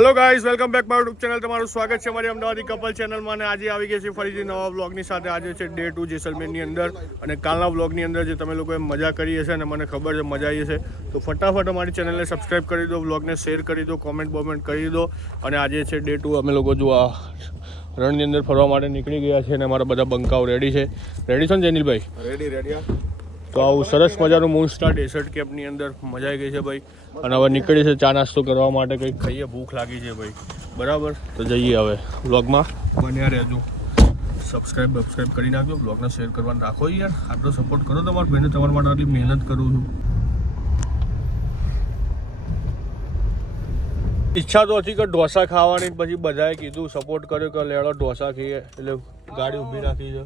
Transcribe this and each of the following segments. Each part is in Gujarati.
Hello guys, welcome back my YouTube channel. તમારું સ્વાગત છે મારી અમદાવાદી કપલ ચેનલમાં. અને આજે આવી ગઈ છે ફરીથી નવા વ્લોગની સાથે. આજે છે ડે 2 જેસલમેરની અંદર. અને કાલના વ્લોગની અંદર જે તમે લોકોએ મજા કરી હશે અને મને ખબર છે મજા આવી હશે, તો ફટાફટ અમારી ચેનલને સબસ્ક્રાઈબ કરી દો, વ્લોગને શેર કરી દો, કોમેન્ટ કરી દો. અને આજે છે ડે 2. અમે લોકો જો આ રણની અંદર ફરવા માટે નીકળી ગયા છે અને અમારા બધા બંકાઓ રેડી છે. રેડી છો ને જેનિલભાઈ? રેડી. તો આવું સરસ મજાનું મૂનસ્ટાર ડેઝર્ટ કેમ્પની અંદર મજા આવી ગઈ છે ભાઈ. અને હવે નીકળી છે ચા નાસ્તો કરવા માટે, કંઈક ખાઈએ, ભૂખ લાગી છે ભાઈ. બરાબર, તો જઈએ હવે. વ્લોગમાં બન્યા રહેજો, સબસ્ક્રાઈબ કરી નાખજો, વ્લોગને શેર કરવાનું રાખો યાર. આટલો સપોર્ટ કરો તમારા ભાઈને, તમારા માટે આટલી મહેનત કરું છું. ઈચ્છા તો હતી કે ઢોસા ખાવાની, પછી બધાએ કીધું, સપોર્ટ કર્યો કે લેડો ઢોસા ખાઈએ, એટલે ગાડી ઊભી રાખી છે.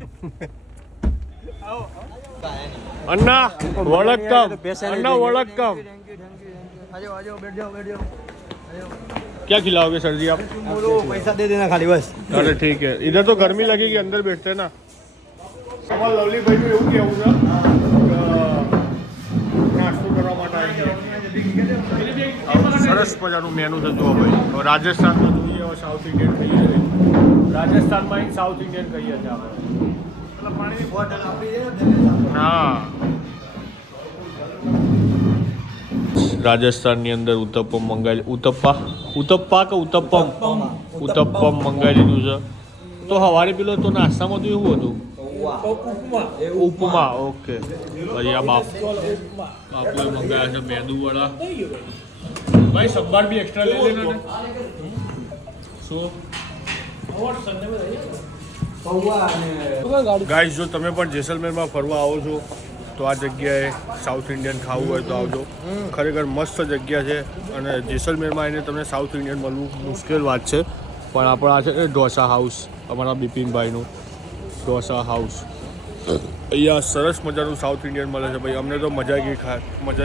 अन्ना वड़क्कम क्या खिलाओगे सर जी आप? पैसा दे देना खाली बस. अरे ठीक है, इधर तो गर्मी लगेगी, अंदर बैठते हैं ना. અમારા લવલી ભાઈનું એવું કહેવું છે નાસ્તો કરવા માટે આવી ગયા. સરસ મજાનું મેનુ છે જુઓ ભાઈ. રાજસ્થાનમાં જોઈએ, સાઉથ ઇન્ડિયન ખાઈએ છીએ. રાજસ્થાનમાં સાઉથ ઇન્ડિયન ખાઈએ છીએ આપણે. પાણીની બોટલ આપી. હા, રાજસ્થાનની અંદર ઉત્તપમ મંગાવી, ઉત્તપ્પા કે ઉત્તપમ મંગાવી લીધું છે. તો સવારે પેલો તો નાસ્તામાં તો એવું હતું ઉપમા. ઓકે, પછી આ બાપુએ મંગાવ્યા છે મેદુ વડા. ભાઈ સંભાર બી એક્સ્ટ્રા લઈ લેજો ને. શું ગાઈઝ, જો તમે પણ જેસલમેરમાં ફરવા આવો છો તો આ જગ્યાએ સાઉથ ઇન્ડિયન ખાવું હોય તો આવજો. ખરેખર મસ્ત જગ્યા છે. અને જેસલમેરમાં આવીને તમને સાઉથ ઇન્ડિયન મળવું મુશ્કેલ વાત છે. પણ આપણા છે ઢોસા હાઉસ, અમારા બિપિનભાઈનું ઢોસા હાઉસ. અહીંયા સરસ મજાનું સાઉથ ઇન્ડિયન મળે છે ભાઈ. અમને તો મજા આવી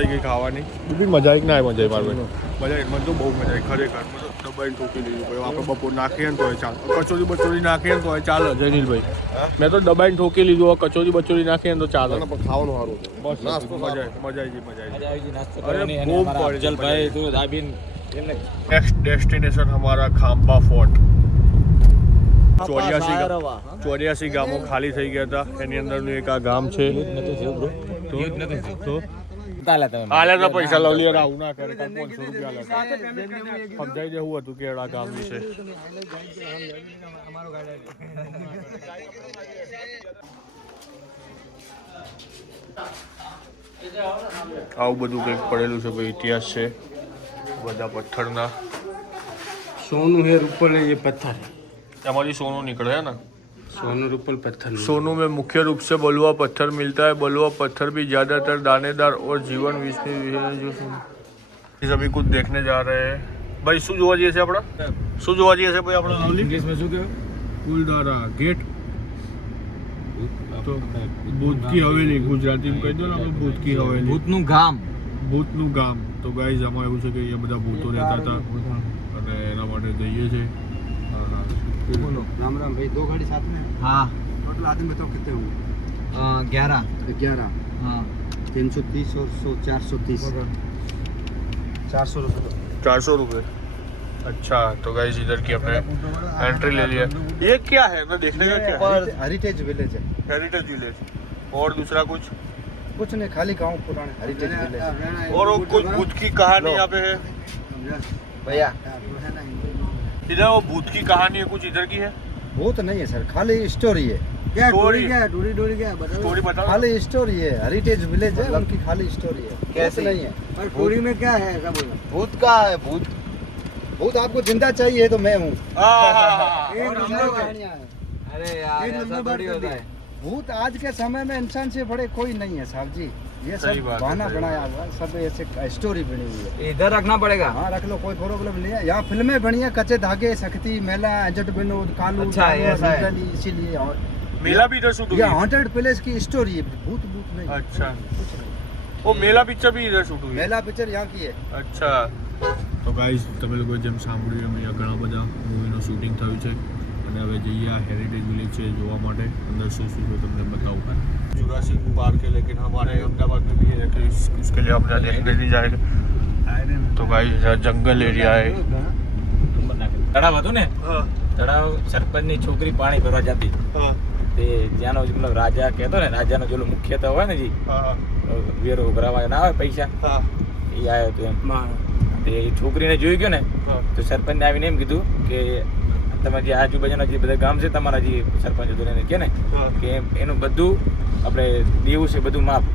ગઈ ખાવાની. બિપિન મજા આવી કે ના મજા આવી? મારું ભાઈ મજા આવી, મને તો બહુ મજા આવી ખરેખર. મને તો દબાઈને ઠોકી લીધું ભાઈ. આપણે બપોર નાખીએ ને તો ચાલે, કચોરી નાખીએ ને તો ચાલે. જયનીલભાઈ, મેં તો દબાઈને ઠોકી લીધું. કચોરી નાખીએ ને તો ચાલે. ખાવાનું સારું, બસ મજા આવી. અરે બહુ ચલ ભાઈ, તું દાબીન. નેક્સ્ટ ડેસ્ટિનેશન હમારા ખાંભા ફોર્ટ. 84 ગામો ખાલી થઈ ગયા હતા, એની અંદરનું એક આ ગામ છે. હાલે તો પૈસા લવ લ્યો, આવું ના કરે. 500 રૂપિયા લે. સમજાઈ દેવું હતું કે આ ગામ વિશે. આવું બધું કંઈક પડેલું છે ભાઈ. ઇતિહાસ છે બધા પથ્થરના. सोनू है रुपल है, ये पत्थर है. हमारी सोनू निकला है ना. सोनू रुपल पत्थर. सोनू में मुख्य रूप से बलुआ पत्थर मिलता है. बलुआ पत्थर भी ज्यादातर दानेदार और जीवन विषय जो अभी कुछ देखने जा रहे हैं भाई. શું જોવા જઈએ છે આપણે? શું જોવા જઈએ છે ભાઈ આપણે? इंग्लिश में શું કહેવાય? ફૂલદારા ગેટ. તો ભૂત કી હવેલી ગુજરાતીમાં કહી દો ને આપણે. ભૂત કી હવેલી, ભૂતનું ગામ. તો ગાઈઝ આમાં એવું છે કે અહીંયા બધા ભૂતો રહેતા હતા અને એના માટે જઈએ છે. बोलो राम राम भाई. 2 गाड़ी साथ में? हाँ. टोटल आदमी बताओ कितने होंगे? 11. 11. हाँ. 330 और 430. 400 रुपये. 400 रुपये. अच्छा, तो गाइस इधर की अपने एंट्री ले लिया. ये क्या है ना, देखने का क्या है? हेरिटेज विलेज है. Heritage village. और दूसरा कुछ नहीं, खाली गांव पुराने हेरिटेज विलेज. और कुछ भूत की कहानी यहाँ पे है भैया. इधर वो भूत की कहानी है कुछ, इधर की है? भूत नहीं है सर, खाली स्टोरी है. क्या स्टोरी क्या स्टोरी बता. खाली स्टोरी है. हेरिटेज विलेज है, उनकी खाली स्टोरी है. कैसे नहीं है? पर पूरी में क्या है ऐसा बोलो. भूत का है. भूत आपको जिंदा चाहिए तो मैं हूँ. अरे यार ऐसा थोड़ी होता है. भूत आज के समय में इंसान से बड़े कोई नहीं है साहब जी. ये सब बहाना बनाया हुआ है, सब ऐसे स्टोरी बनी हुई है. इधर रखना पड़ेगा. हाँ रख लो, कोई प्रॉब्लम नहीं है. यहाँ फिल्में बनी है, कच्चे धागे, शक्ति, मेला, अजट विनोद, कालू. अच्छा, ऐसा है. इसीलिए मेला भी इधर शूट हुई ये है. हॉन्टेड प्लेस की स्टोरी है. भूत नहीं. अच्छा, कुछ नहीं. वो मेला पिक्चर भी इधर शूट हुई है. मेला पिक्चर यहाँ की है. અચ્છા, તો ગાઈઝ તમે લોકોએ જેમ સાંભળ્યું એમ અહીંયા ઘણા બધા મૂવીનું શૂટિંગ થયું છે. અને હવે જઈએ આ હેરિટેજ વિલેજ છે જોવા માટે. અંદર શું શું છે તમને બતાવું. जुरासिक पार्क है, लेकिन हमारे अहमदाबाद में भी है कि उसके लिए हम देखने नहीं जाएंगे. तो भाई जंगल एरिया है. તળાવ હતું ને, હા તળાવ સરપંચની છોકરી પાણી ભરવા જતી. હા તે જ્યાંનો મતલબ રાજા કહેતો ને, રાજાનો જેલો મુખ્ય તો હોય ને જી, હા વેરો ઉઘરાવા ના આવે પૈસા, હા એ આવ્યો હતો એમ. તે એ છોકરીને જોઈ ગયો ને, હા તો સરપંચને આવીને એમ કીધું કે તમે જે આજુબાજુના જે બધા ગામ છે તમારા જે સરપંચ હતું એને કે ને હા કે એનું બધું આપણે દેવું છે બધું માપ,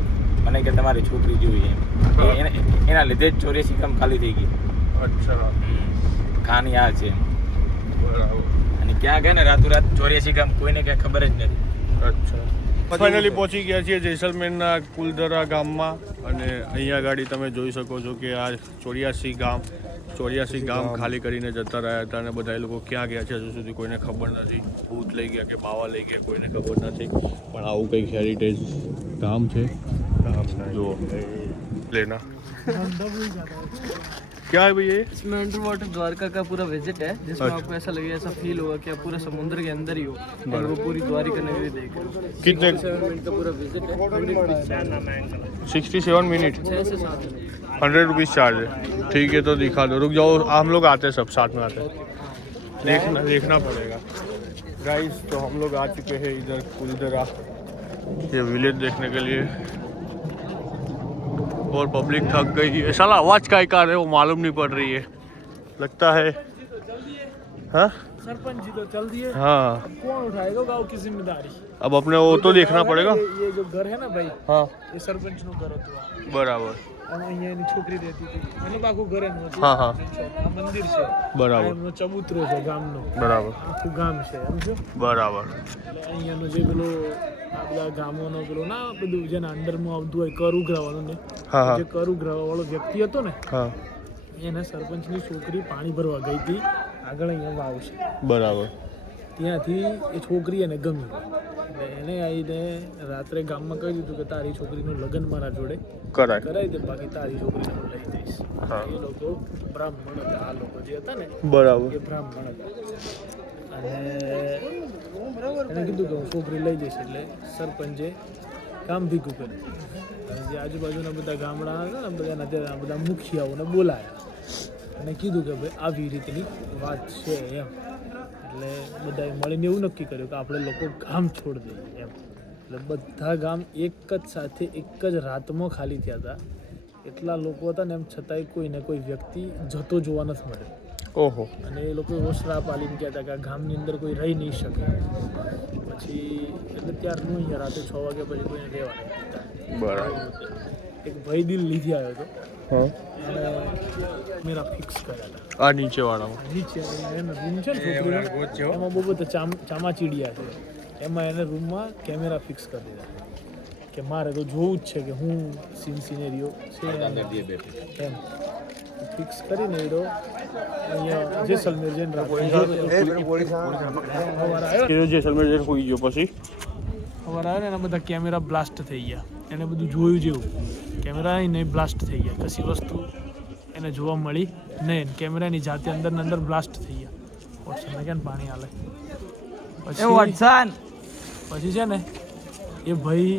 મને કે તમારી છોકરી જોઈએ એમ. એના લીધે જ 84 ગામ ખાલી થઈ ગઈ. અચ્છા કહાની આ છે એમ. બરાબર. અને ક્યાં ગયા ને રાતોરાત 84 ગામ કોઈને ક્યાં ખબર જ નથી. અચ્છા ફાઇનલી પહોંચી ગયા છીએ જેસલમેરના કુલધરા ગામમાં અને અહીંયા ગાડી તમે જોઈ શકો છો કે આ 84 ગામ ખાલી કરીને જતા રહ્યા હતા અને બધા લોકો ક્યાં ગયા છે હજુ સુધી કોઈને ખબર નથી. ભૂત લઈ ગયા કે બાવા લઈ ગયા કોઈને ખબર નથી, પણ આવું કંઈક હેરિટેજ ગામ છે. જો લેના क्या है भैया ये? इसमें अंडर वाटर द्वारका का पूरा विजिट है, जिसमें आपको ऐसा लगेगा, ऐसा फील होगा कि आप पूरा समुद्र के अंदर ही हो और वो पूरी द्वारिका नगरी देख रहे हो। कितने 7 मिनट का पूरा विजिट है, 67 मिनट 6 से 7 मिनट। 100 रुपीज़ चार्ज है. ठीक है तो दिखा दो, रुक जाओ हम लोग आते हैं सब साथ में आते हैं. देखना पड़ेगा गाइस. तो हम लोग आ चुके हैं इधर कुलधरा, ये विलेज देखने के लिए. और पब्लिक थक गई है. साला आवाज़ का कार है वो मालूम नहीं पड़ रही है, लगता है. हाँ सरपंच जी तो चल दिए, हाँ कौन उठाएगा गाँव की जिम्मेदारी? अब अपने वो तो देखना पड़ेगा. ये जो घर है ना भाई, हाँ ये सरपंच નું ઘર હતું. बराबर. અને અહીંયા એની છોકરી રહેતી હતી, મતલબ આખું ઘર એનું હતું. હા, હા. આ મંદિર છે, બરાબર. એમનો ચબૂતરો છે ગામનો, બરાબર આખું ગામ છે સમજો. બરાબર. એટલે અહીંયાનો જે પેલો આ બધા ગામોનો પેલો ના બધું જેના અંડરમાં આવતું હોય કર ઉઘરાવાનું ને, હા હા જે કર ઉઘરાવા વાળો વ્યક્તિ હતો ને, હા એના સરપંચની છોકરી પાણી ભરવા ગઈ હતી આગળ અહીંયા વાવ છે, બરાબર. ત્યાંથી એ છોકરી એને ગમી, એટલે એને આવીને રાત્રે ગામમાં કહી દીધું કે તારી છોકરીનું લગ્ન મારા જોડે કરાય. કરાવી દે, બાકી તારી છોકરીને હું લઈ જઈશ. હા. એ લોકો બ્રાહ્મણ હતા, આ લોકો જે હતા ને બરાબર. એ બ્રાહ્મણ હતા. અને એને કીધું કે હું છોકરી લઈ જઈશ, એટલે સરપંચે કામ ભીગું કર્યું અને જે આજુબાજુના બધા ગામડા હતા ને બધાના ત્યાં બધા મુખિયાઓને બોલાયા અને કીધું કે ભાઈ આવી રીતની વાત છે એમ. એટલે બધાએ મળીને એવું નક્કી કર્યું કે આપણે લોકો ગામ છોડી દઈએ એમ. એટલે બધા ગામ એક જ સાથે એક જ રાતમાં ખાલી થયા હતા. એટલા લોકો હતા ને એમ છતાંય કોઈને કોઈ વ્યક્તિ જતો જોવા નથી મળ્યો. ઓહો. અને એ લોકો એવો શ્રાપ આલીને કહેતા કે આ ગામની અંદર કોઈ રહી નહીં શકે. પછી એટલે ત્યારનું અહીંયા રાતે 6 વાગ્યા પછી કોઈને રહેવા નહીં દેતા. બરાબર. એક ભાઈ દિલ્હીથી આવ્યો હતો, હા એને મેરા ફિક્સ કર્યા હતા આ નીચે વાળામાં. નીચે એનો રૂમ છે ને છોકરીનો, એમાં બહુ બધા ચામાચીડિયા છે, એમાં એને રૂમમાં કેમેરા ફિક્સ કરી દીધા કે મારે તો જોવું જ છે કે હું સિનેરિયો છે એમ. ફિક્સ કરીને એ અહીંયા જેસલમેર જઈને જેસલમેર જઈને હોઈ ગયો પછી સવારે આવે ને એના બધા કેમેરા બ્લાસ્ટ થઈ ગયા. એને બધું જોયું જેવું કેમેરા નહીં બ્લાસ્ટ થઈ ગયા, કશી વસ્તુ એને જોવા મળી નહીં. કેમેરાની જાતે અંદર ને અંદર બ્લાસ્ટ થઈ ગયા. વોટ્સએપને ક્યાં પાણી હાલે પછી છે ને એ ભાઈ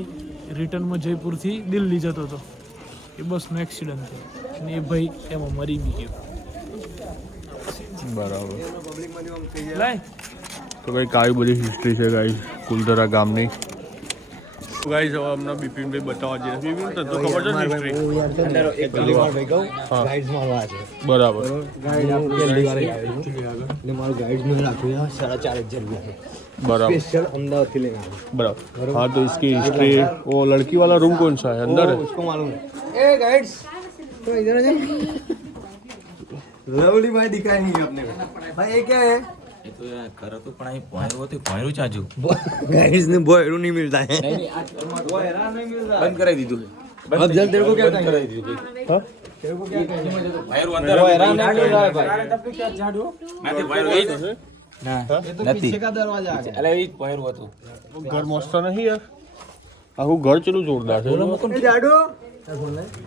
રિટર્નમાં જયપુરથી દિલ્હી જતો હતો, એ બસનો એક્સિડન્ટ થયો અને એ ભાઈ એમાં મરી બી ગયો. બરાબર. લાય તો કંઈક આવી બધી હિસ્ટ્રી છે ગાઈસ કુલધરા ગામની. ગાઈસ હવે અમને બિપિનભાઈ બતાવવા જઈએ. બિપિન તને તો ખબર છે ને હિસ્ટ્રી? હા બરાબર. बराबर अहमदाबाद लेना बराबर. हाँ तो इसकी हिस्ट्री, वो लड़की वाला रूम कौन सा है अंदर है? उसको मालूम है. ए गाइड्स तो इधर आ जाओ. लवली भाई दिखाई नहीं अपने को. भाई ये क्या है? એ તો યાર ઘર હતું પણ અહીં પોયરું હતું, પોયરું ચાજુ गाइड्स ने बॉयरू नहीं मिलता है. બંધ કરાવી દીધું છે. अब जल तेरे को क्या બંધ કરાવી દીધું हाँ પોયરું અંદર हैरान नहीं मिल रहा है भाई. નાથી પોયરું એ જ છે. નથી पीछे का दरवाजा आ गया. એટલે એ જ પોયરું હતું. घर मस्त नहीं यार, આખું ઘર ચેલું જોરદાર છે. ए जाडू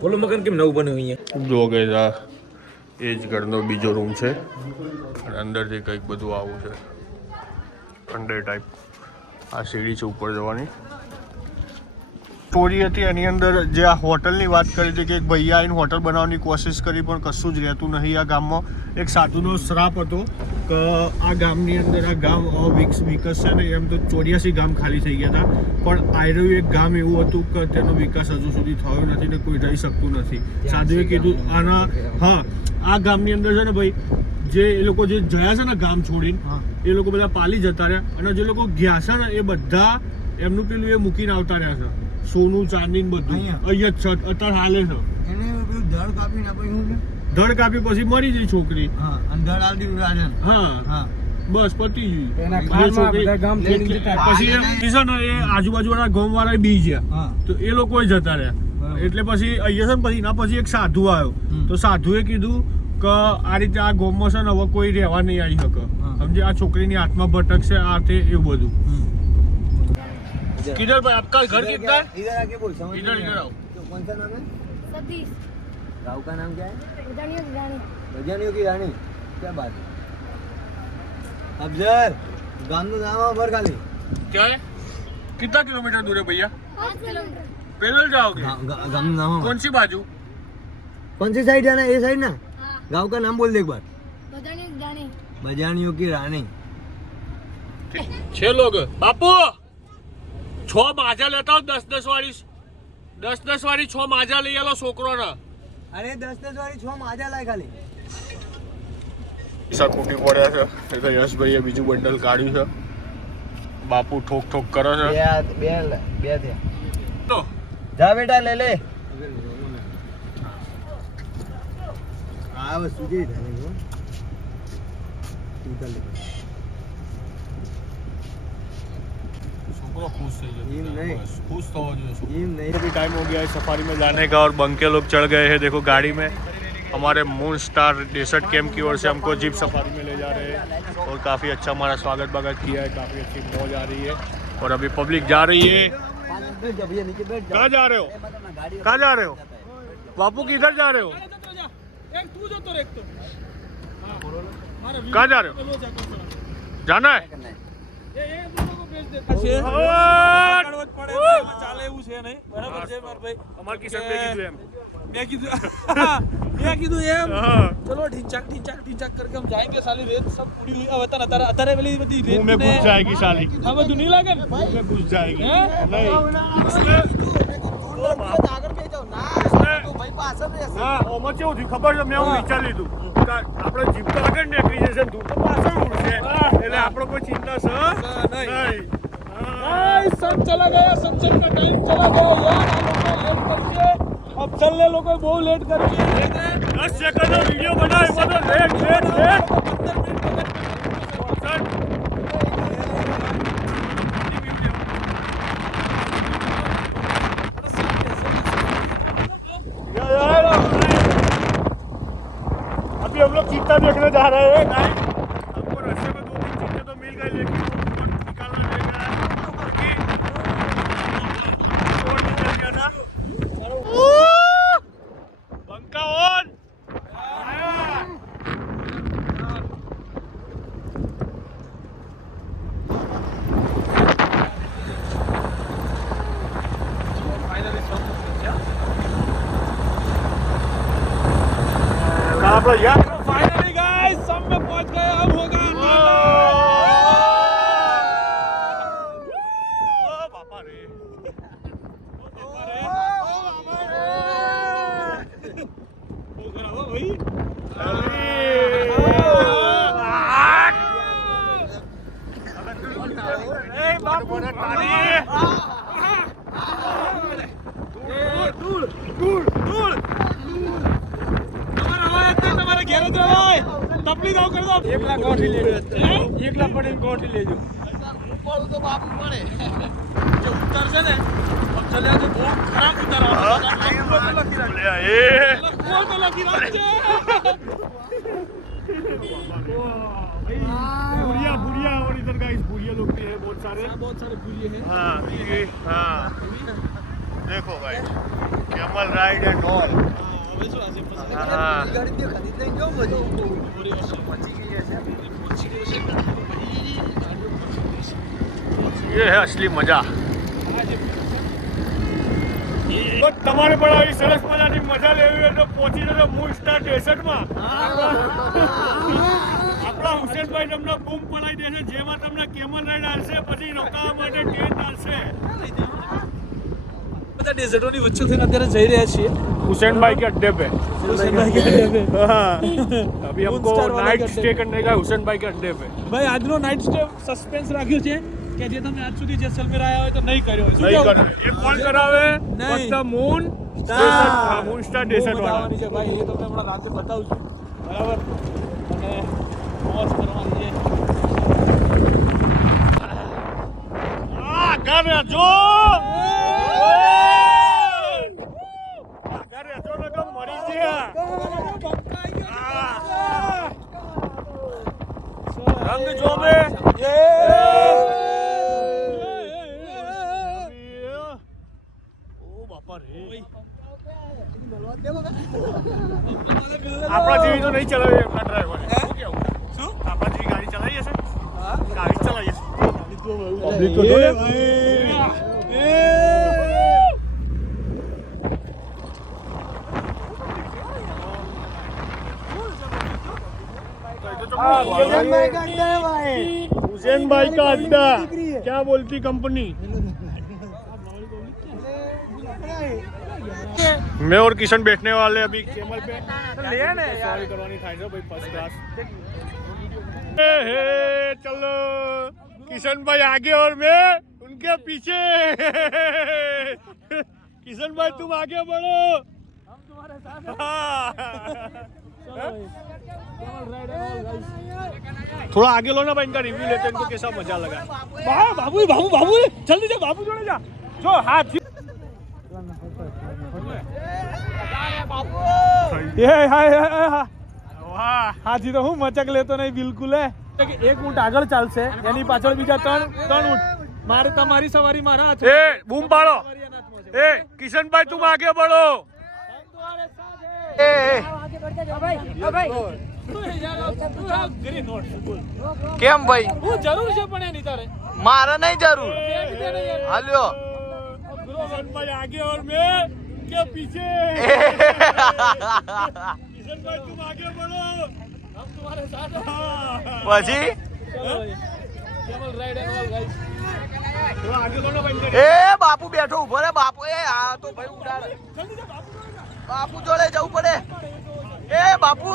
બોલો મકાન કેમ નવું બન્યું અહીંયા? જો ગઈ આ એ જ ઘરનો બીજો રૂમ છે અને અંદરથી કંઈક બધું આવું છે અંડર ટાઈપ. આ સીડી છે ઉપર જવાની. સ્ટોરી હતી એની અંદર જે આ હોટલની વાત કરી હતી કે એક ભૈયા આવીને હોટલ બનાવવાની કોશિશ કરી પણ કશું જ રહેતું નહીં આ ગામમાં. એક સાધુનો શ્રાપ હતો કે આ ગામની અંદર આ ગામ વિકસશે ને એમ તો 84 ગામ ખાલી થઈ ગયા હતા, પણ આયરું એક ગામ એવું હતું કે તેનો વિકાસ હજુ સુધી થયો નથી ને કોઈ રહી શકતું નથી. સાધુએ કીધું આના આ ગામની અંદર છે ને ભાઈ, જે એ લોકો જે જયા છે ને ગામ છોડીને, એ લોકો બધા પાલી જતા રહ્યા, અને જે લોકો ગયા છે ને એ બધા એમનું પેલું એ મૂકીને આવતા રહ્યા છે, સોનું ચાંદી ને બધું અહીંયા જ છે અત્યારે હાલે છે. ધડ કાપી પછી મરી જઈ છોકરી. હા બસ પતી ગયું. પછી છે ને એ આજુબાજુવાળા ગામ વાળા બી ગયા, તો એ લોકો જતા રહ્યા. એટલે પછી અહીંયા છે ને પછી એના પછી એક સાધુ આવ્યો, તો સાધુએ કીધું કે આ રીતે આ ગામમાં છે ને હવે કોઈ રહેવા નહીં આવી શકે, સમજે, આ છોકરીની આત્મા ભટકશે, આ તે એવું બધું. किधर भाई आपका घर कितना है? इधर आके बोल, समझ इधर इधर आओ. कौन सा नाम है? सतीश गाँव का नाम क्या है? बदानियों की रानी बजानियों की रानी. क्या बात है? अफजल, गांव નું નામ આવો ભર ખાલી. क्या है? कितना किलोमीटर दूर है भैया? 5 किलोमीटर पैदल जाओगे? गांव નું नाम कौन सी बाजू? कौन सी साइड जाना है? ये साइड ना. हाँ गांव का नाम बोल दे एक बार. बदानियों की रानी बजानियों की रानी. 6 लोग. बापू 6 माजा लेता हूँ, 10 वाली 10 वाली 6 माजा લઈ આલો છોકરોને. અરે 10 વાળી 6 માજા લાય ખાલી. પૈસા ખૂટી પડ્યા છે એટલે યશભાઈએ બીજું બંડલ કાઢ્યું છે. બાપુ ઠોક ઠોક કરે છે. બે થયા. તો જા બેટા લે લે. આ વસ્તુ જે થાય છોકરો ખુશ થઈ ઈમ જાય, નહીં. બસ खुश થવો જોઈએ. ઈમ નહીં. अभी टाइम हो गया है सफारी में जाने का और बंके लोग चढ़ गए हैं. देखो गाड़ी में हमारे मून स्टार डेजर्ट कैंप की ओर से हमको जीप सफारी में ले जा रहे हैं और काफ़ी अच्छा हमारा स्वागत वगैरह किया है. काफ़ी अच्छी मौज आ रही है और अभी पब्लिक जा रही है. कहाँ जा रहे हो? कहाँ जा रहे हो? बापू किधर जा रहे हो? कहाँ जा रहे हो? जाना है? ચાલે એવું છે નહીં, બરાબર છે મારા ભાઈ. અમાર કિશન ભાઈ કીધું એમ. મેં કીધું એમ ચલો ઢીંચાક करके हम जाएंगे. साली रेत सब पूरी हुई अब અત્યારે પેલી બધી રેત मुंह में घुस जाएगी साली. આ બધું નહીં લાગે ને मुंह में घुस जाएगी. હે? नहीं હા ઓમાં કેવું થયું ખબર છે? મેં હું વિચારી લીધું કે આપણે જીપ તો આગળ નીકળી જશે ને તું તો પાછળ ઉડશે, એટલે આપણો કોઈ ચિંતા છે નહીં. गाइस सब चला गया, सनसेट का टाइम चला गया यार. आ लोग लेट कर दिए, अब चलने लोग बहुत लेट कर दिए. 10 સેકન્ડનો વિડીયો બનાવ્યો બધો લેટ લેટ લેટ. अभी हम लोग चीता देखने जा रहे हैं. हमको रास्ते में 2-3 चीते तो मिल गए, लेकिन निकालना रहेगा क्योंकि और निकल गया था. बंका ऑन. कहाँ पर यार? फाइनली गाइस सब में पहुंच गए. अब होगा बापा रे. તમારે ઘેર જ રવાય. તપલી દાવ કરી દો. 1 લાખ કોઠી લેજો. 1 લાખ પડીને કોઠી લેજો. ઉપર તો બાપુ પડે. જો ઉતરશે ને अब चले तो बहुत खराब उतर रहा है. बुढ़िया बुढ़िया और इधर गाइस बुढ़िया लोग भी है बहुत सारे. बुरी है. हाँ ये हाँ देखो guys camel ride and all. हाँ ये है असली मजा. તમારે પણ આવી સરસ મજાની મજા લેવી હોય તો પહોંચી જજો મૂન સ્ટાર ડેઝર્ટમાં. આપણા હુસેનભાઈ તમને બૂમ પડાવી દેશે, જેમાં તમને કેમલ રાઈડ આવશે, પછી રોકાવા માટે ટેન્ટ આવશે. બધા ડેઝર્ટોની વચ્ચે થઈને અત્યારે જઈ રહ્યા છીએ हुसैन भाई के अड्डे पे. હુસેનભાઈ કે અડ્ડે पे. हाँ, अभी हमको स्टार वाला नाइट के अड्डे स्टे करने का हुसैन भाई के अड्डे पे. ભાઈ આજનો નાઇટ સ્ટે સસ્પેન્સ રાખ્યું છે કે જે તમે આજ સુધી જેસલમેર આવ્યા હોય તો નહીં કર્યો હોય. શું नहीं કહેવું? करना. ये कौन करावे? नहीं. What's the moon? Star. Desert, moon star desert બહુ वाला. બતાવવાની છે ભાઈ, એ તમને હમણાં રાતે બતાવું છું. બરાબર, અને મોજ કરવાની છે. Ah, घर जो. घर जो ने कम मरी गया. रंग जो बे. ओ बापा रे. આપણા જેવી તો નહીં ચલાવી એમના ડ્રાઈવરે. શું કેવું? શું? આપણા જેવી ગાડી ચલાવી હશે? ગાડી ચલાવી હશે. પબ્લિક તો જોડે. हुसैन भाई का अड्डा. क्या बोलती कंपनी? मैं और किशन बैठने वाले अभी केमल पे. सवारी करवानी થાય છે ભાઈ ફર્સ્ટ ક્લાસ. चलो किशन भाई आगे और मैं उनके पीछे. किशन भाई तुम आगे बढ़ो. हम तुम्हारे साथ हैं. हाँ. चलो भाई, केवल राइड एंड ऑल गाइस. थोड़ा आगे लो ना भाई, इनका रिव्यू लेते हैं, इनको कैसा मजा लगा. बाबू बाबू बाबू जल्दी जा, बाबू जोड़े जा. जो हाथ ये हाय હાથી તો હું મચક લેતો નહીં બિલકુલ. એક ઊંટ આગળ ચાલશે, એની પાછળ બીજા ત્રણ ઊંટ. મારે તમારી સવારી મારા હાથે. ए बूम पाड़ो. ए किशन भाई तुम आगे बढ़ो. કેમ ભાઈ? હું જરૂર છે પણ એની તારે મારે નહીં જરૂર. હાલ્યો. किशन भाई आगे और मैं के पीछे. किशन भाई तुम आगे बढ़ो. हम तुम्हारे साथ हैं. પછી चलो भाई, केवल राइड एंड ऑल गाइस. थोड़ा आगे लो ना भाई, इनका એ બાપુ બેઠો ઉભો રે બાપુ. એ આ તો ભાઈ ઉડાડે. બાપુ જોડે જવું પડે. એ બાપુ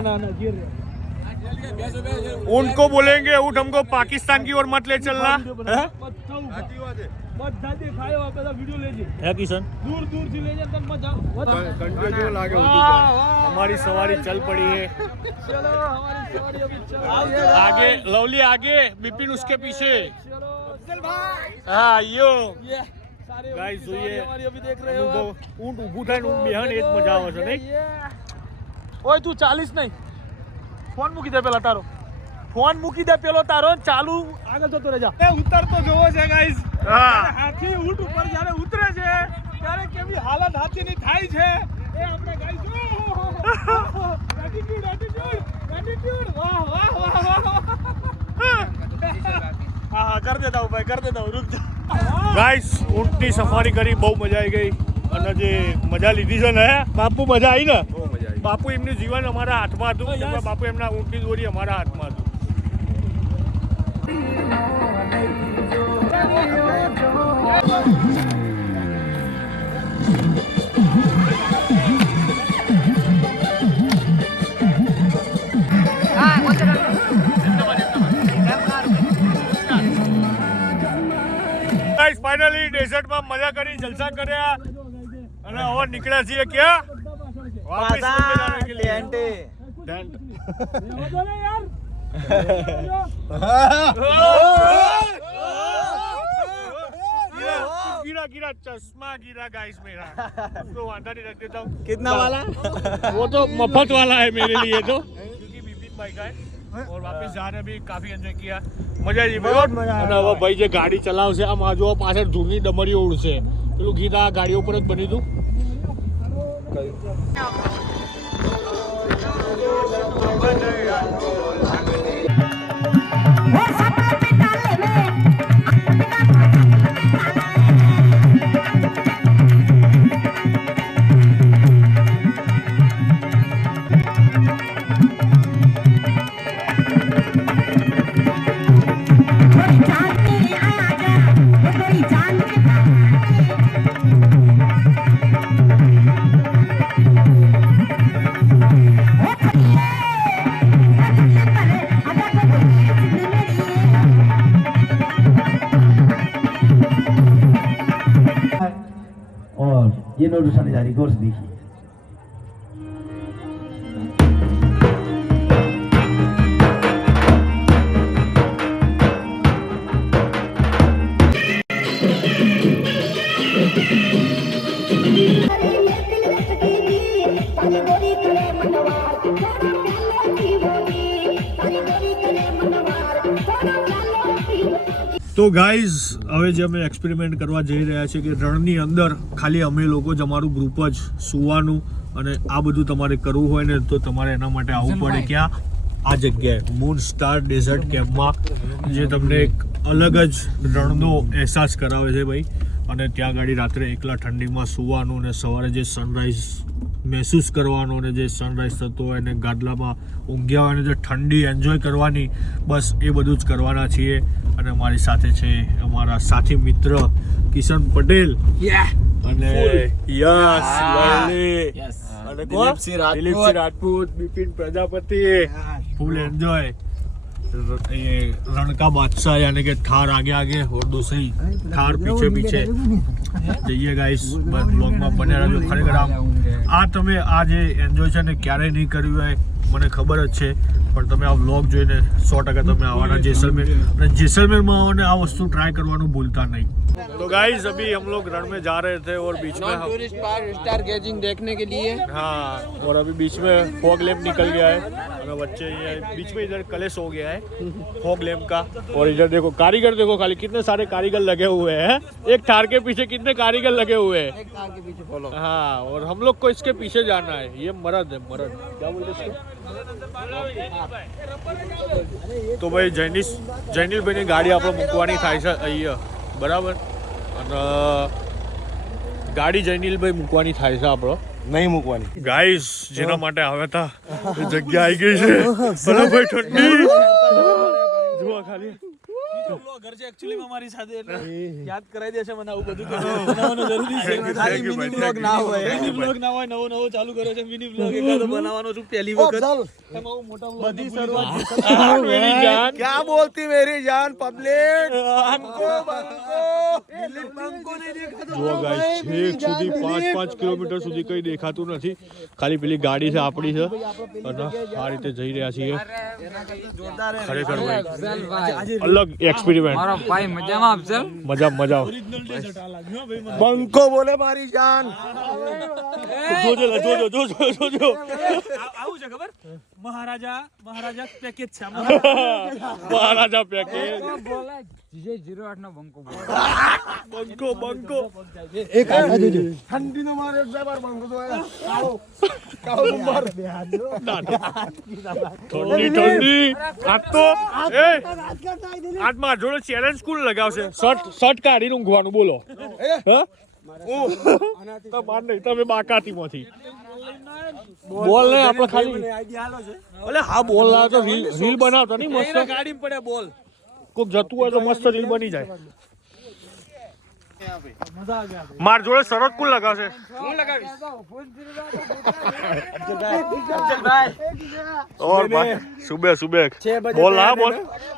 ના गिर रहे. ऊंट को बोलेंगे ऊंट हमको पाकिस्तान की ओर मत ले चलना. બધા દેખાયો આ બધા વિડિયો લેજે. है किशन દૂર દૂરથી લેજે તમ મજા. कंटिन्यू लागे हमारी सवारी चल पड़ी है. चलो हमारी सवारी अभी चल रही है. आगे लवली आगे, बिपिन उसके पीछे. चलो हाँ यो ये सारे गाइस જોઈએ हमारी अभी देख रहे हो आप. ઊંટ ઊભું થાય ને ઊંટ બેહન એ જ મજા આવે છે નહીં. ઓય તું 40 નહીં, ફોન મૂકી દે પેલા તારો. ફોન મૂકી દે પેલો તારો, ચાલુ આગળ જતો રહેજા. એ ઉતરતો જોવો છે ગાઈસ. હા હાથી ઊંટ ઉપર જ્યારે ઉતરે છે ત્યારે કેવી હાલત હાથીની થાય છે એ આપણે ગાઈસ. એટીટ્યુડ વાહ વાહ વાહ વાહ. હા કર દેતા હું ભાઈ, કર દેતા હું. રૂક જા. ગાઈસ ઊંટની સફારી કરી, બહુ મજા આવી ગઈ. અને જે મજા લીધી છે ને બાપુ, મજા આવી ને. બાપુ એમનું જીવન અમારા હાથમાં હતું. એમાં બાપુ એમના ઊંટની દોરી અમારા હાથમાં હતું. ગાઈસ ફાઇનલી ડેઝર્ટમાં મજા કરી, જલસા કર્યા અને હવે નીકળ્યા છીએ ક્યાં? વાપસ ઉનકે જાने के लिए. टेंट. गिरा गिरा चश्मा गिरा गाइस मेरा. उसको वादा नहीं रख देता हूँ. कितना वाला? वो तो मफत वाला है मेरे लिए तो, क्योंकि बिपिन भाई का है. और वापस जाने भी काफी एंजॉय किया. મજા આવી ભાઈ. અને હવે ભાઈ જે ગાડી ચલાવશે આમ આ જો પાછળ ધૂળની ડમરીઓ ઉડશે. પેલું ગીત આ ગાડી ઉપર જ બની હતું. Hey, ये नोट उठाने जा रही गौर से देखिए। તો ગાઈઝ હવે જે અમે એક્સપેરિમેન્ટ કરવા જઈ રહ્યા છીએ કે રણની અંદર ખાલી અમે લોકો જ અમારું ગ્રુપ જ સૂવાનું અને આ બધું તમારે કરવું હોય ને તો તમારે એના માટે આવવું પડે ક્યાં આ જગ્યાએ મૂન સ્ટાર ડેઝર્ટ કેમ્પમાં જે તમને એક અલગ જ રણનો અહેસાસ કરાવે છે ભાઈ અને ત્યાં ગાડી રાત્રે એકલા ઠંડીમાં સૂવાનું અને સવારે જે સનરાઈઝ મહેસૂસ કરવાનો અને જે સનરાઈઝ થતો હોય અને ગાદલામાં ઊંઘ્યા હોય અને જે ઠંડી એન્જોય કરવાની બસ એ બધું જ કરવાના છીએ અને અમારી સાથે છે અમારા સાથી મિત્ર કિશન પટેલ અને યસ લવલી અને દિલીપસિંહ રાજપૂત બિપિન પ્રજાપતિ ફૂલ એન્જોય रण का बादशाह यानी कि थार आगे आगे और दूसरी थार पीछे पीछे જઈએ ગાઈસ બ્લોગમાં બન્યા રહેજો ખરેખર આ તમે આ જે એન્જોય છે ને ક્યારેય નહીં કર્યું હોય મને ખબર જ છે પણ તમે આ બ્લોગ જોઈને 100% તમે આવવાના જેસલમેર અને જેસलमेर में આ વસ્તુ ટ્રાય કરવાનું ભૂલતા નહીં तो गाइस अभी हम लोग रण में जा रहे थे और बीच में टूरिस्ट स्टार गेजिंग देखने के लिए हाँ और अभी बीच में फॉग लैम्प निकल गया है और बच्चे ये बीच में इधर कलेश हो गया है फॉग लैम्प का और इधर देखो कारीगर देखो खाली कितने सारे कारीगर लगे हुए हैं एक थार के पीछे कितने कारीगर लगे हुए हैं एक थार के पीछे फॉलो हाँ और हम लोग को इसके पीछे जाना है ये मर्द है मर्द क्या बोलते तो भाई जैनिल भाई गाड़ी આપણે મૂકવાની થાય છે અહીંયા બરાબર અને ગાડી જૈનિલભાઈ મૂકવાની થાય છે આપણો નહીં મૂકવાની ગાઈસ જેના માટે આવ્યા હતા એ જગ્યા આવી ગઈ છે ભલે ભાઈ ઠંડી જુઓ ખાલી ઘર છે એક્ચ્યુઅલી અમારી સાથે એટલે યાદ કરાવી દેશે મને આવું બધું બનાવવાનું જરૂરી છે ખાલી મિની બ્લોગ ના હોય મિની બ્લોગ ના હોય નવો નવો ચાલુ કર્યો છે મિની બ્લોગ એકાદો બનાવવાનો છું પહેલી વખત એમાં મોટા બ્લોગ બધી શરૂઆત मेरी जान क्या बोलती मेरी जान पब्लिक જુઓ ગાઈસ છેક સુધી 5 કિલોમીટર સુધી કંઈ દેખાતું નથી ખાલી પેલી ગાડી છે આપણી છે અને આ રીતે જઈ રહ્યા છીએ ખરેખર ભાઈ અલગ एक्सपेरिमेंट मारो भाई मजा में अफजल मजा बंको बोले मारी जान जो આવું છે ખબર મહારાજા પેકેજ છે મહારાજા પેકેજ बोला जीजे 08 નો બંકો બંકો एक आधा दीदी ठंडी नो मारे जबर બંકો તો કાળો ગુંબર ઠંડી આજ તો એ આજ માર જોડે ચેલેન્જ સ્કૂલ લગાવશે શર્ટ કાઢીને ઊંઘવાનું બોલો હે તો માર નહીં તમે બાકાતીમાંથી બોલ ને આપણે ખાલી અલે હા બોલ ના તો રીલ બનાવતા નહીં મસ્ત ગાડીમાં પડે બોલ કોક જતું હોય તો મસ્ત રીલ બની જાય માર જોડે શરત કોણ લગાવશે હું લગાવીશ और सुबह बोल रहा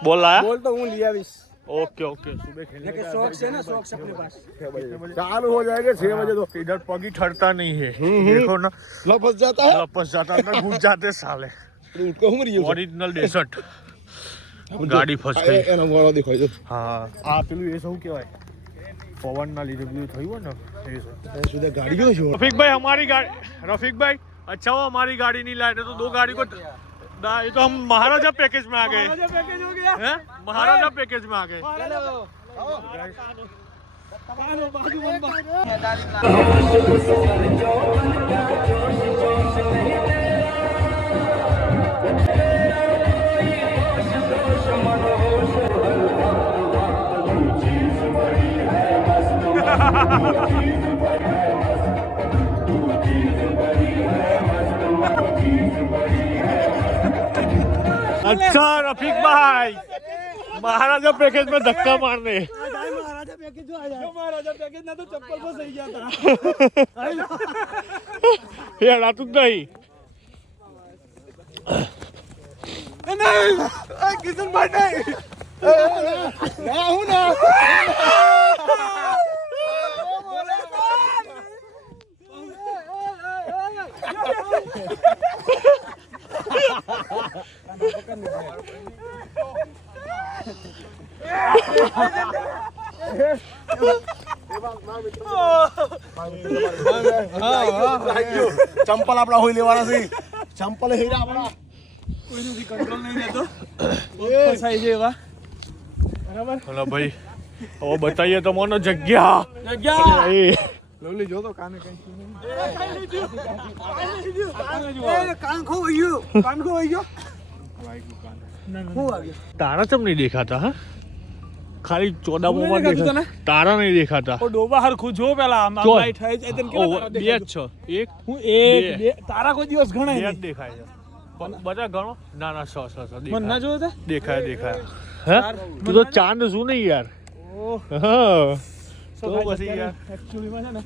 बोल रहा बोल तो हूँ लिया भी ओके सुबह खेलने का शौक से ना शौक से अपने पास चालू हो जाएगा 6 बजे तो इधर पग ही ठरता नहीं है देखो ना लपस जाता है अंदर घुस जाते साले उसको हम रही ओरिजिनल डेसर्ट गाड़ी फंस गई એનો મોરો દેખાય છે હા આ પેલું એ શું કહેવાય પવનના લીધે પેલું થયું હોય ને એ સુધા ગાડી ક્यों છે रफीक भाई हमारी गाड़ी रफीक भाई अच्छा वो हमारी गाड़ी नहीं लाए थे तो 2 गाड़ी को ये तो हम महाराजा पैकेज में आ गए પેકેજ હો ગયા हैं महाराजा पैकेज में आ गए अच्छा रफीक भाई महाराजा पैकेज में धक्का मारने મહારાજા પેકેજ જો આયા મહારાજા પેકેજ ના તો ચપ્પલ પર સહી ગયા હતા ये रातू नहीं नहीं किशन भाई नहीं ना हूं ना ચંપલ આપણા હોય લેવાના છે. ચંપલ હીરા આપણા. ફસાઈ છે એવા બરાબર. હલો ભાઈ, હવે બતાવીએ તમને જગ્યા. લવલી જો તો કાને કઈ તારા ચમ નહીં દેખાતા? હા, ખાલી ચોદામાં દેખાતા, તારા નહીં દેખાતા. ઓ ડોબા હરખું જો પેલા આમ જો. લાઈટ થાય છે તને કેવા બે જ છો. એક હું એક બે તારા કોઈ દિવસ ગણાય બે જ નહીં. દેખાય છે. બધા ગણો. ના ના, સો મને ના જોયો તે દેખાય. હે, તું તો ચાંદ શું નહીં યાર. ઓહ હા, તો પછી યાર એકચ્યુઅલી માં છે ને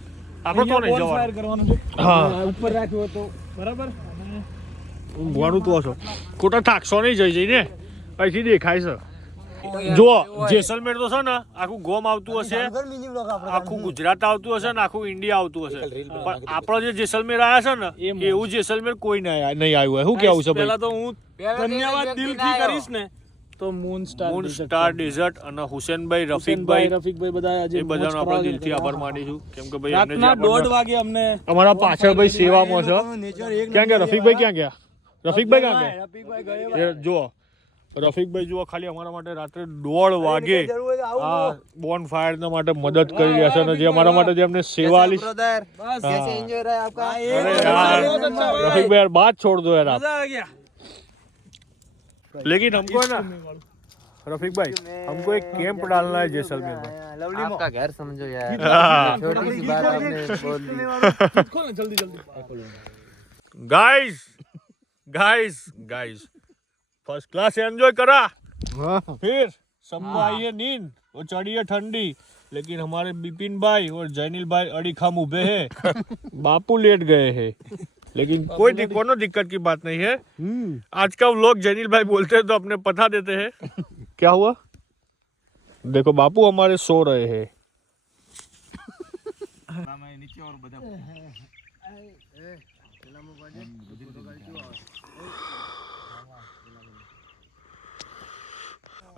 આપણે તો નહીં ફાયર જવાનું. કરવાનું છે. હા, ઉપર રાખ્યો હતો બરાબર. અને ઊંઘવાનું તો હશો. ખોટા થાકશો નહીં જઈને અહીંથી દેખાય છે. જો જેસલમેર તો છે ને આખું ગોમ આવતું હશે, આખું ગુજરાત આવતું હશે ને આખું ઇન્ડિયા આવતું હશે, પણ આપણો જે જેસલમેર આવ્યા છે ને એવું જેસલમેર કોઈ નહીં આવ્યું હોય. શું કેવું છે પહેલા ભાઈ? તો હું ધન્યવાદ દિલથી કરીશ ને તો મૂન સ્ટાર ડેઝર્ટ અને હુસેનભાઈ, રફીકભાઈ રફીકભાઈ બધા આજે એ બધાનો આપણે દિલથી આભાર માનીશું, કેમ કે ભાઈ એમને જે રાતના આપણને- 1:30 વાગે અમને અમારા પાછળ ભાઈ સેવામાં છે. ક્યાં ગયા રફીકભાઈ? ક્યાં ગયા રફીકભાઈ? ક્યાં ગયા? એ જુઓ રફીકભાઈ જુઓ ખાલી અમારા માટે રાત્રે 1:30 વાગે આ બોન ફાયર માટે મદદ કરી રહ્યા છે અને જે અમારા માટે જે એમને સેવા આલી. બસ कैसे एंजॉय रहा है आपका? अरे यार रफीक भाई यार बात छोड़ दो यार आप. મજા આવી ગયા. लेकिन हमको है ना रफीक भाई, हमको एक कैंप डालना है जैसलमेर में. आपका घर समझो यार, हाँ. छोटी सी बात आपने बोल दी. ખોલ ને જલ્દી જલ્દી. गाइस फर्स्ट क्लास एंजॉय करा, फिर सबको आई है नींद और चढ़ी है ठंडी, लेकिन हमारे बिपिन भाई और जैनिल भाई अड़ी खाम उभे हैं. बापू लेट गए हैं, लेकिन कोनो दिक्कत की बात नहीं है. आज का व्लॉग जैनिल भाई बोलते हैं तो अपने पता देते हैं. क्या हुआ? देखो बापू हमारे सो रहे हैं.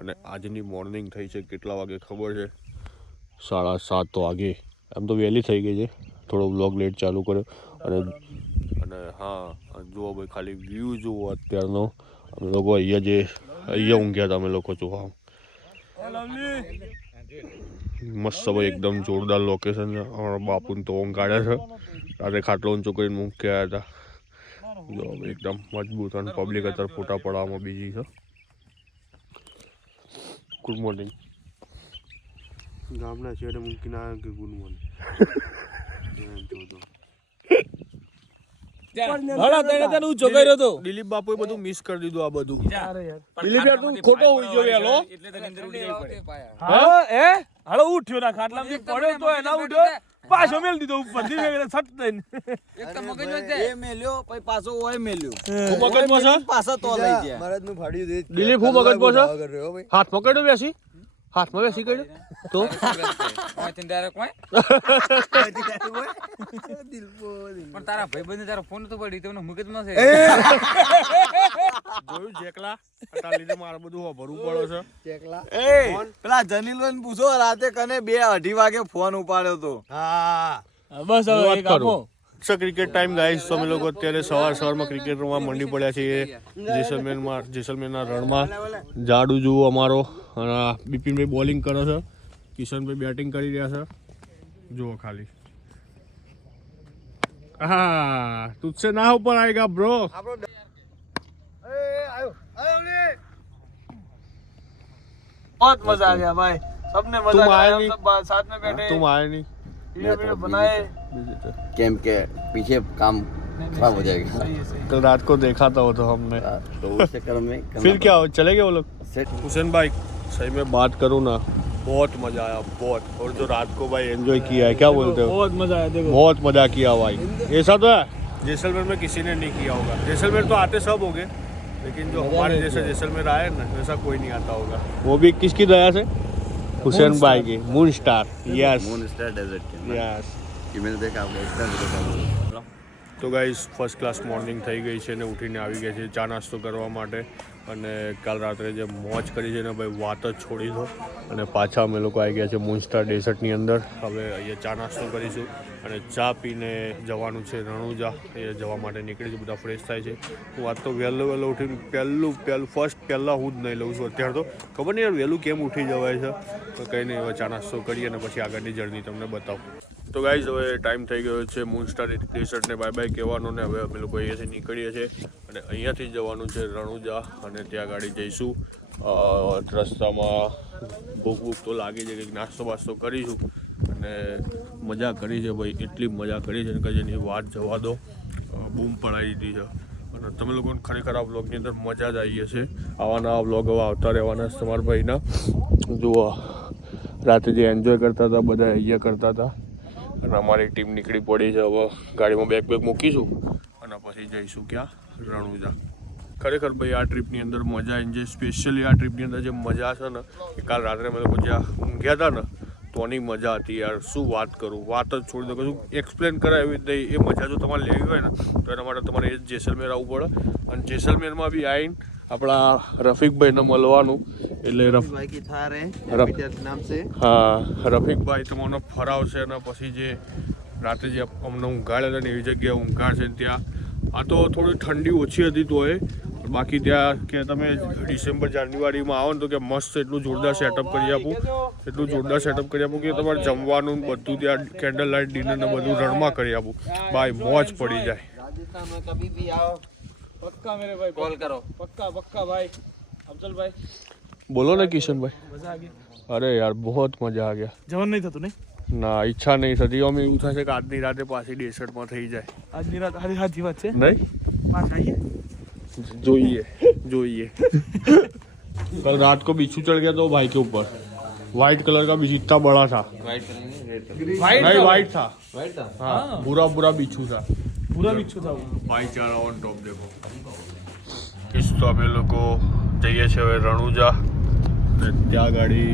અને આજની મોર્નિંગ થઈ છે કેટલા વાગે ખબર છે? 7:30 વાગે. એમ તો વહેલી થઈ ગઈ છે, થોડો વ્લોગ લેટ ચાલુ કર્યો. અને હા જુઓ ભાઈ ખાલી વ્યૂ જુઓ અત્યારનો. અમે લોકો અહીંયા ઊંઘ્યા હતા અમે લોકો. જુઓ મસ્ત ભાઈ એકદમ જોરદાર લોકેશન છે. અમારા બાપુને તો ઊંઘ કાઢે છે. રાત્રે ખાટલો ઊંચો કરીને મૂકી આવ્યા હતા. જો એકદમ મજબૂત અને પબ્લિક અત્યારે ફોટા પડાવવામાં બીજી છે. Good morning. ગામના છેડે મૂકીને આવ્યો કે ગુડ મોર્નિંગ. દિલીપ બાપુએ બધું મિસ કરી દીધું. આ બધું દિલીપ યાર તું ખોટો હોઈ ગયો યાર. હા એ હાલો ઉઠ્યો ના ખાટલામાંથી પડ્યો તો એના ઉઠ્યો પાછો મેલ દીધો ઉપર ધીમે સટ દઈને. એક તો મગજમાં છે એ મેલ્યો પછી પાછો ઓય મેલ્યો. હું મગજમાં છે. પાછા તો લઈ ગયા. મહારાજનું ફાડ્યું દે. દિલીપ હું મગજમાં છે. હાથમાં કર્યો બેસી, હાથમાં બેસી કર્યો તો પણ તારા ભાઈબંધ તારો ફોન તો પડી તમને મગજમાં છે. જોયું જેકલા અટા લીધે મારે બધું ભરવું પડે છે. પેલા જનીલભાઈ પૂછો રાતે કને 2:30 વાગે ફોન ઉપાડ્યો તો. બસ હવે વાત એક કરું. આપો. Cricket time guys. અમે લોકો અત્યારે સવારમાં ક્રિકેટ રમવા મંડી પડ્યા છીએ જેસલમેરના રણમાં. જાડુ જુઓ અમારો, અને બિપિનભાઈ બોલિંગ કરે છે, કિશનભાઈ બેટિંગ કરી રહ્યા છે. જુઓ ખાલી. હા તુજસે ના ઉપર આएगा બ્રો. बहुत मजा आ गया भाई, सबने मजा तुम आए किया, नहीं। हम सब साथ में बैठे तुम आए नहीं. वीडियो बनाए. कैंप के पीछे काम खराब हो जाएगा कल रात को देखा था वो तो हमने. तो उस चक्कर में करना फिर क्या हो चले गए वो लोग? सेट हुसैन भाई सही में बात करूँ ना, बहुत मजा आया बहुत. और जो रात को भाई एंजॉय किया है, क्या बोलते हो? बहुत मजा आया. देखो बहुत मजा किया भाई. ऐसा तो है जैसलमेर में किसी ने नहीं किया होगा. जैसलमेर तो आते सब होंगे, लेकिन जो हमारे जैसे जैसलमेर आए ना वैसा कोई नहीं आता होगा. वो भी किसकी दया से? हुसैन भाई की. Moon star. Yes moon star desert के यस. कि मैंने देखा आपका स्टार તો ગાઈઝ ફર્સ્ટ ક્લાસ મોર્નિંગ થઈ ગઈ છે ને ઉઠીને આવી ગયા છે ચા નાસ્તો કરવા માટે. અને કાલ રાત્રે જે મોજ કરી છે ને ભાઈ વાત જ છોડી દો. અને પાછા અમે લોકો આવી ગયા છે મૂનસ્ટાર ડેઝર્ટની અંદર. હવે અહીંયા ચા નાસ્તો કરીશું અને ચા પીને જવાનું છે રણુજા. એ જવા માટે નીકળીશું, બધા ફ્રેશ થાય છે. હું આજ તો વહેલો ઉઠીને પહેલાં હું જ નહીં લઉં છું અત્યારે. તો ખબર નહીં યાર વહેલું કેમ ઉઠી જવાય છે. તો કંઈ નહીં, હવે ચા નાસ્તો કરીએ અને પછી આગળની જર્ની તમને બતાવું. તો ગાઈઝ હવે ટાઈમ થઈ ગયો છે મૂનસ્ટાર ડેઝર્ટને બાય બાય કહેવાનો ને હવે અમે લોકો અહીંયાથી નીકળીએ છીએ અને અહીંયાથી જવાનું છે રણુજા. અને ત્યાં ગાડી જઈશું. રસ્તામાં ભૂખ તો લાગી છે, કંઈક નાસ્તો બાસ્તો કરીશું અને મજા કરી છે ભાઈ. એટલી મજા કરી છે કે જેની વાત જવા દો. બૂમ પડાવી દીધી છે અને તમે લોકોને ખરેખર આ બ્લોગની અંદર મજા જ આવી હશે. આવા નવા બ્લોગ હવે આવતા રહેવાના છે તમારા ભાઈના. જુઓ રાતે જે એન્જોય કરતા હતા બધા અહીંયા કરતા હતા. અને અમારી ટીમ નીકળી પડી છે. હવે ગાડીમાં બેગ મૂકીશું અને પછી જઈશું ક્યાં? રણુજા. ખરેખર ભાઈ આ ટ્રીપની અંદર મજા આવી છે. સ્પેશિયલી આ ટ્રીપની અંદર જે મજા છે ને એ કાલ રાત્રે અમે લોકો જ્યાં ઊંઘ્યા હતા ને તોની મજા હતી યાર. શું વાત કરું, વાત જ છોડી દો, કશું એક્સપ્લેન કરાય એવી નહીં. એ મજા જો તમારે લેવી હોય ને તો એના માટે તમારે એ જેસલમેર આવવું પડે. અને જેસલમેરમાં બી આવીને આપણા રફીકભાઈને મળવાનું. એટલે રફીકભાઈ તમને ફરાવશે અને પછી જે રાતે જે અમને ઊંઘાડે છે ને એવી જગ્યાએ ઊંઘાડશે. ત્યાં આ તો થોડી ઠંડી ઓછી હતી તોય, બાકી ત્યાં કે તમે ડિસેમ્બર જાન્યુઆરીમાં આવો ને તો કે મસ્ત એટલું જોરદાર સેટઅપ કરી આપું કે તમારે જમવાનું બધું ત્યાં કેન્ડલ લાઇટ ડિનર ને બધું રણમાં કરી આપું. ભાઈ મોજ પડી જાય. पक्का मेरे भाई, कॉल करो. पक्का भाई. अफजल भाई બોલો ને કિશનભાઈ. मजा आ गया. અરે યાર બહુ મજા આ ગયા. જવાનું નહીં થતું નહીં? ના, ઈચ્છા નહીં થતી. અમે એવું થશે કે આજની રાતે પાછી ડેસર્ટમાં થઈ જાય. આજની રાત હારી સાચી વાત છે. નહીં पास आइए. જોઈએ कल रात को बिच्छू चढ़ गया तो भाई के ऊपर. वाइट कलर का बिच्छू इतना बड़ा था. वाइट था. हाँ, पूरा बिच्छू था. पूरा बिच्छू था वो. भाईचारा ऑन टॉप. देखो इस तो અમે લોકો જઈએ છીએ હવે રણુજા. ત્યાં ગાડી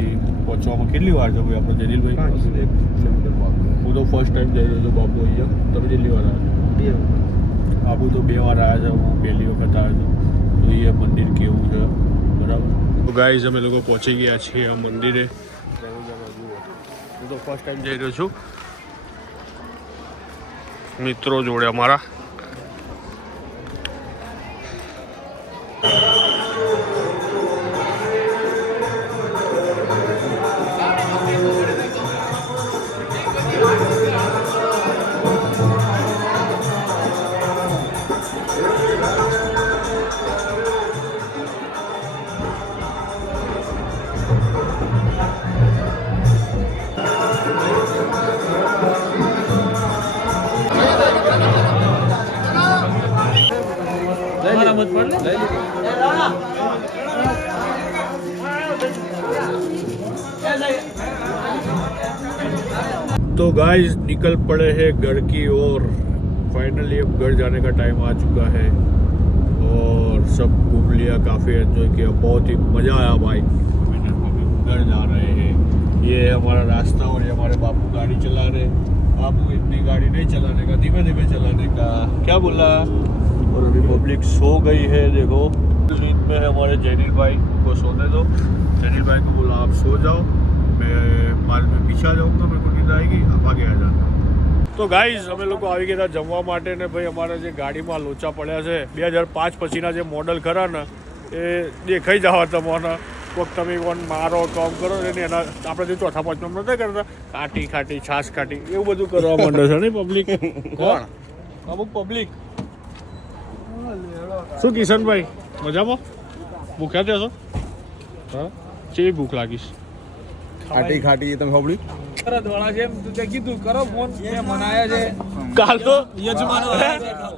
પહોંચવામાં કેટલી વાર છે ભાઈ આપણે જલીલભાઈ? હું તો ફર્સ્ટ ટાઈમ જઈ રહ્યો છું બાબુ અહીંયા. તમે કેટલી વાર આવ્યા? બાબુ તો 2 વાર આવ્યા છે, હું પહેલી વખત આવ્યો છું. જોઈએ મંદિર કેવું છે. બરાબર. તો ગાઈઝ અમે લોકો પહોંચી ગયા છીએ આ મંદિરે. હું તો ફર્સ્ટ ટાઈમ જઈ રહ્યો છું મિત્રો જોડે અમારા. मत पढ़ ले. तो गाइस निकल पड़े हैं घर की ओर. फाइनली अब घर जाने का टाइम आ चुका है और सब घूम लिया, काफ़ी एंजॉय किया, बहुत ही मज़ा आया भाई. घर जा रहे हैं. ये है हमारा रास्ता और ये हमारे बापू गाड़ी चला रहे. बापू इतनी गाड़ी नहीं चलाने का, धीमे धीमे चलाने का. क्या बोला? और अभी पब्लिक सो गई है. देखो नींद में है हमारे जैनिल भाई को सोने दो. जैनिल भाई को बोला आप सो जाओ, मैं बाद में पीछे आ जाऊँगा, मेरे को नींद आएगी, आप आगे आ जाना. તો ગાઈઝ અમે લોકો આવી ગયા હતા જમવા માટે ને ભાઈ અમારા જે ગાડીમાં લોચા પડ્યા છે 2005 પછીના જે મોડલ ખરા ને એ દેખાઈ જવા તમને. કોઈક તમે કોણ મારો કામ કરો ને એના આપણે જે ચોથા પાંચમાં નતા કરતા કાટી ખાટી છાશ કાટી એવું બધું કરવા માંડે છે ને પબ્લિક. કોણ? અમુક પબ્લિક. શું કિશનભાઈ મજામાં? ભૂખ્યા થયા છો? હા, કેવી ભૂખ લાગીશ? ખાટી ખાટી તમે સાંભળ્યું? તરત વાળા છે એમ તે કીધું કરો ફોન મેં મનાયા છે. કાલ તો યજમાનો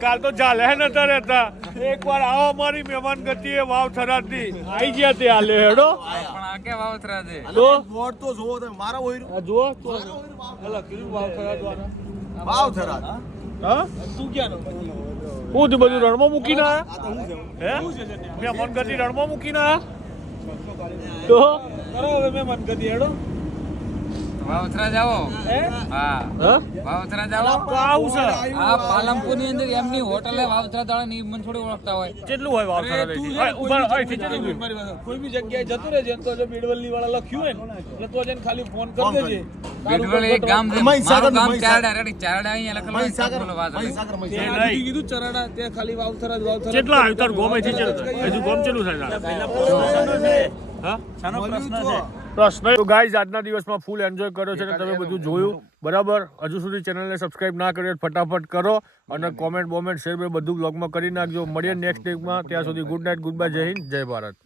કાલ તો ચાલે નતા રહેતા. એકવાર આવો અમારી મહેમાન ગતિ એ વાવ થરાદથી આવી ગયા તે હાલે હેડો. પણ આ કે વાવ થરાદ છે તો બોર્ડ તો જોવો તમે મારા હોય આ જુઓ તો અલા કીધું વાવ થરાદ વાળા. વાવ થરાદ. હા, તું ક્યાં નો? હું તે બધું રણમાં મૂકીને આયા. હે મહેમાન ગતિ રણમાં મૂકીને આયા તો કરો હવે મેં મન ગતિ હેડો. વાવથરા જાઓ હા વાવથરા જાઓ તો આવું છે આ પાલનપુર ની અંદર એમની હોટલે વાવથરા દાડા ની મને થોડી ઓળખતા હોય કેટલું હોય વાવથરા કોઈ બી જગ્યાએ જતું રહેજે તો જો બીડવલી વાળા લખ્યું હોય ને એટલે તો જઈને ખાલી ફોન કરી દેજે. બીડવલ એક ગામ છે મારું ગામ ચારડા રેડી ચારડા અહીંયા લખેલું હોય બોલો વાત આ કીધું ચરાડા ત્યાં ખાલી વાવથરા જ વાવથરા. કેટલા આવ્યું તાર ગોમેથી હજુ ગોમ ચેલું થાય પ્રશ્ન તો ગાઈઝ આજના દિવસમાં ફૂલ એન્જોય કર્યો છે અને તમે બધું જોયું બરાબર. હજુ સુધી ચેનલને સબસ્ક્રાઇબ ના કરી હોય તો ફટાફટ કરો અને કોમેન્ટ બોમેન્ટ શેર બધું બ્લોગમાં કરી નાખજો. મળીએ નેક્સ્ટ વીકમાં. ત્યાં સુધી ગુડ નાઇટ, ગુડ બાય, જય હિન્દ, જય ભારત.